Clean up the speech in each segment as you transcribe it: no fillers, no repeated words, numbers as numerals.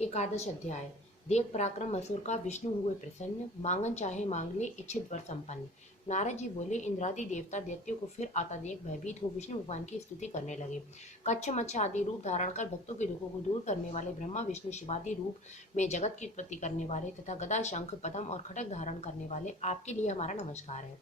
एकादश अध्याय। देव पराक्रम असुर का, विष्णु हुए प्रसन्न, मांगन चाहे मांग ले, इच्छित वर संपन्न। नारद जी बोले, इंद्रादि देवता दैत्यों को फिर आता देख भयभीत हो विष्णु भगवान की स्तुति करने लगे। कच्छ मच्छ आदि रूप धारण कर भक्तों के दुखों को दूर करने वाले ब्रह्मा विष्णु शिवादि रूप में जगत की उत्पत्ति करने वाले तथा गदा शंख पद्म और खड़ग धारण करने वाले आपके लिए हमारा नमस्कार है।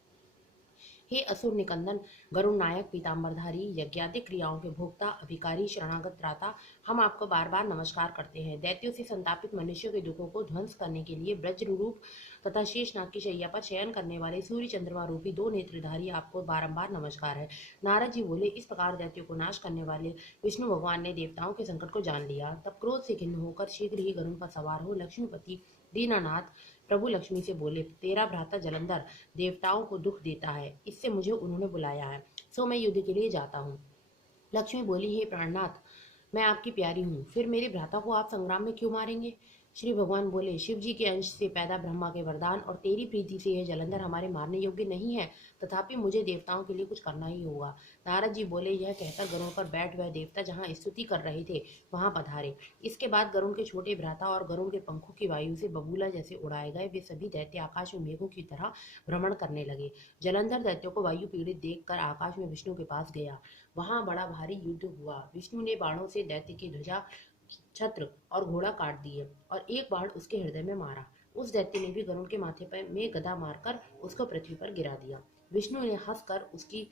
हे असुर निकंदन, गरुण नायक, पीताम्बरधारी, यज्ञादि क्रियाओं के भोक्ता, अभिकारी, शरणागत त्राता, हम आपको बार बार नमस्कार करते हैं। दैत्यों से संतापित मनुष्यों के दुखों को ध्वंस करने के लिए वज्र रूप तथा शेषनाग की शैया पर शयन करने वाले सूर्य चंद्रमा रूपी दो नेत्रधारी आपको बारंबार नमस्कार है। नारद जी बोले, इस प्रकार दैत्यों को नाश करने वाले विष्णु भगवान ने देवताओं के संकट को जान लिया। तब क्रोध से खिन्न होकर शीघ्र ही गरुड़ पर सवार हो लक्ष्मीपति दीनानाथ प्रभु लक्ष्मी से बोले, तेरा भ्राता जलंधर देवताओं को दुख देता है, इससे मुझे उन्होंने बुलाया है, सो मैं युद्ध के लिए जाता हूँ। लक्ष्मी बोली, हे प्राणनाथ, मैं आपकी प्यारी हूँ, फिर मेरे भ्राता को आप संग्राम में क्यों मारेंगे? श्री भगवान बोले, शिव जी के अंश से पैदा ब्रह्मा के वरदान और तेरी प्रीति से यह जलंधर हमारे मारने योग्य नहीं है, तथापि मुझे देवताओं के लिए कुछ करना ही होगा। नारद जी बोले, यह कहकर गरुड़ पर बैठ वह देवता जहाँ स्तुति कर रहे थे वहां पधारे। इसके बाद गरुड़ के छोटे भ्राता और गरुड़ के पंखों की वायु से बबूला जैसे उड़ाए गए वे सभी दैत्य आकाश में मेघों की तरह भ्रमण करने लगे। जलंधर दैत्यों को वायु पीड़ित देखकर आकाश में विष्णु के पास गया। वहां बड़ा भारी युद्ध हुआ। विष्णु ने बाणों से दैत्य की ध्वजा, छत्र और घोड़ा काट दिए और एक बाण उसके हृदय में मारा। उस दैत्य ने भी गरुड़ के माथे पर में गदा मारकर उसको पृथ्वी पर गिरा दिया। विष्णु ने हंसकर उसकी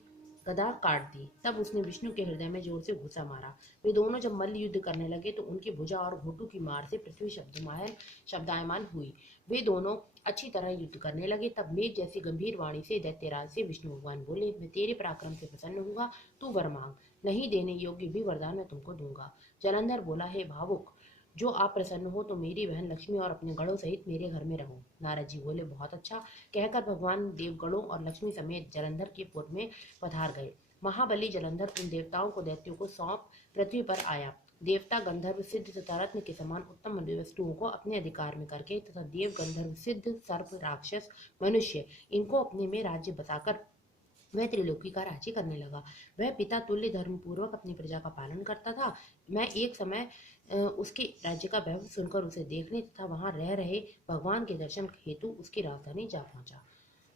गदा काट दी। तब उसने विष्णु के हृदय में जोर से घूसा मारा। वे दोनों जब मल्ल युद्ध करने लगे तो उनकी भुजा और घोटू की मार से पृथ्वी शब्दायमान हुई। वे दोनों अच्छी तरह युद्ध करने लगे। तब मेघ जैसी गंभीर वाणी से दैत्यराज से विष्णु भगवान बोले, मैं तेरे पराक्रम से प्रसन्न हुआ, तू वर मांग, नहीं देने योग्य भी वरदान मैं तुमको दूंगा। जलंधर बोला, हे भावुक, जो आप प्रसन्न हो तो मेरी बहन लक्ष्मी और अपने गणों सहित मेरे घर में रहो। नारद जी बोले, बहुत अच्छा। कहकर भगवान देवगणों और लक्ष्मी समेत जलंधर के पुर में पधार गए। महाबली जलंधर उन देवताओं को दैत्यों को सौंप पृथ्वी पर आया। देवता गंधर्व सिद्ध तथा रत्न के समान उत्तम वस्तुओं को अपने अधिकार में करके तथा देव गंधर्व सिद्ध सर्प राक्षस मनुष्य इनको अपने में राज्य बसाकर वह त्रिलोकी का राज्य करने लगा। वह पिता तुल्य धर्म पूर्वक अपनी प्रजा का पालन करता था। मैं एक समय उसके राज्य का वैभव सुनकर उसे देखने तथा वहां रह रहे भगवान के दर्शन हेतु उसकी राजधानी जा पहुंचा।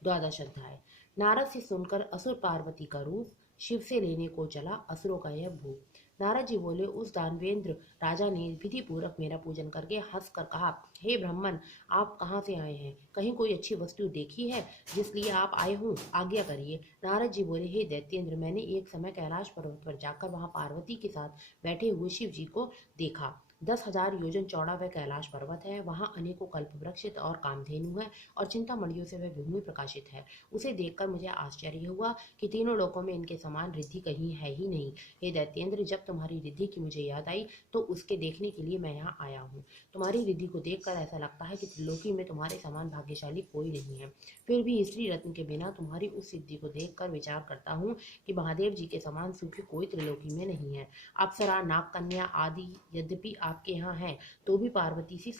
द्वादश अध्याय। नारद से सुनकर असुर पार्वती का रूप, शिव से लेने को चला असुरों का यह भूप। नारद जी बोले, उस दानवेंद्र राजा ने विधि पूर्वक मेरा पूजन करके हंसकर कहा, हे ब्राह्मण, आप कहाँ से आए हैं? कहीं कोई अच्छी वस्तु देखी है जिसलिए आप आए हों? आज्ञा करिए। नारद जी बोले, हे दैत्येंद्र, मैंने एक समय कैलाश पर्वत पर जाकर वहां पार्वती के साथ बैठे हुए शिव जी को देखा। 10,000 योजन चौड़ा वह कैलाश पर्वत है। वहां अनेकों कल्प वृक्ष और कामधेनु है और चिंतामणियों से वह भूमि प्रकाशित है। उसे देखकर मुझे आश्चर्य हुआ कि तीनों लोकों में इनके समान रिद्धि कहीं है ही नहीं। हे दैत्येंद्र, जब तुम्हारी रिद्धि की मुझे याद आई तो उसके देखने के लिए मैं यहाँ आया हूँ। तुम्हारी रिद्धि को देखकर ऐसा लगता है कि त्रिलोकी में तुम्हारे समान भाग्यशाली कोई नहीं है। फिर भी स्त्री रत्न के बिना तुम्हारी उस सिद्धि को देखकर विचार करता हूँ कि महादेव जी के समान सुखी कोई त्रिलोकी में नहीं है। अप्सरा, नाग कन्या आदि यद्यपि आपके यहाँ है तो भी पार्वती सी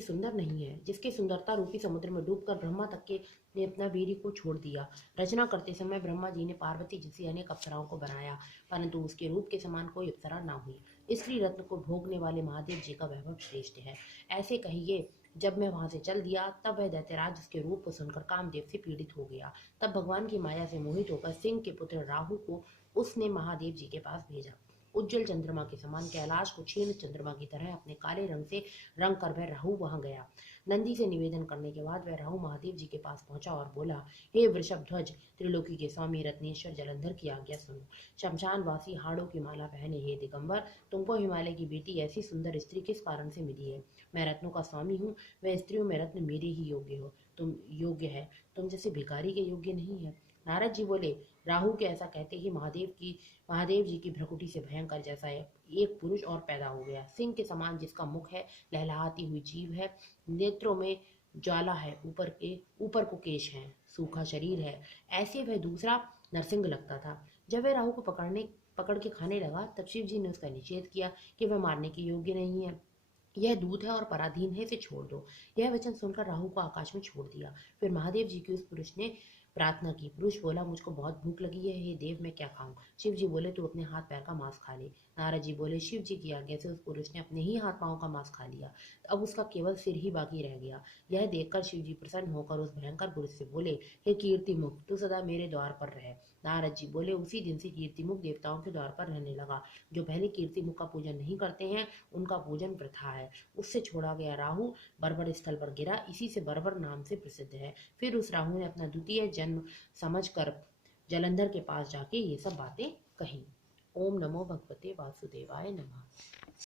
सुंदर नहीं है। जिसके सुंदरता रूपी समुद्र में डूबकर ब्रह्मा तक के ने अपना वीर्य को छोड़ दिया। रचना करते समय ब्रह्मा जी ने पार्वती जैसी अनेक अप्सराओं को बनाया, परंतु उसके रूप के समान कोई अप्सरा न हुई। स्त्री रत्न को भोगने वाले महादेव जी का वैभव श्रेष्ठ है। ऐसे कहिए, जब मैं वहां से चल दिया तब वह दैत्यराज उसके रूप को सुनकर कामदेव से पीड़ित हो गया। तब भगवान की माया से मोहित होकर सिंह के पुत्र राहु को उसने महादेव जी के पास भेजा। उज्जवल चंद्रमा के समान कैलाश को क्षीण चंद्रमा की तरह अपने काले रंग से रंग कर वह राहु वहां गया। नंदी से निवेदन करने के बाद वह राहु महादेव जी के पास पहुंचा और बोला, हे वृषभ ध्वज, त्रिलोकी के स्वामी रत्नेश्वर जलंधर की आज्ञा सुनो। शमशान वासी हाड़ों की माला पहने हे दिगंबर, तुमको हिमालय की बेटी ऐसी सुंदर स्त्री किस कारण से मिली है? मैं रत्नों का स्वामी हूँ, वह स्त्रियों में रत्न मेरे ही योग्य है, तुम जैसे भिखारी के योग्य नहीं है। नारद जी बोले, राहु के ऐसा कहते ही महादेव जी की भ्रकुटी से भयंकर जैसा एक पुरुष और पैदा हो गया। सिंह के समान जिसका मुख है, लहलहाती हुई जीभ है, नेत्रों में ज्वाला है, ऊपर को केश है, सूखा शरीर है। ऐसे वह दूसरा नरसिंह लगता था। जब वह राहु को पकड़ के खाने लगा तब शिव जी ने उसका निषेध किया कि वह मारने के योग्य नहीं है, यह दूत है और पराधीन है, इसे छोड़ दो। यह वचन सुनकर राहु को आकाश में छोड़ दिया। फिर महादेव जी के उस पुरुष ने प्रार्थना की। पुरुष बोला, मुझको बहुत भूख लगी है, हे देव मैं क्या खाऊं? शिव जी बोले, तू अपने हाथ पैर का मांस खा ले। नारद जी बोले, शिव जी की आज्ञा से उस पुरुष ने अपने ही हाथ पांव का मांस खा लिया। अब उसका केवल सिर ही बाकी रह गया। यह देखकर शिव जी प्रसन्न होकर उस भयंकर पुरुष से बोले, हे कीर्तिमुख, तू सदा मेरे द्वार पर रहे। नारद जी बोले, उसी दिन से कीर्तिमुख देवताओं के द्वार पर रहने लगा। जो पहले कीर्तिमुख का पूजन नहीं करते हैं, उनका पूजन प्रथा है। उससे छोड़ा गया राहु बर्बर स्थल पर गिरा, इसी से बर्बर नाम से प्रसिद्ध है। फिर उस राहु ने अपना द्वितीय जन्म समझकर जलंधर के पास जाके ये सब बातें कही। ओम नमो भगवते वासुदेवाय नमः।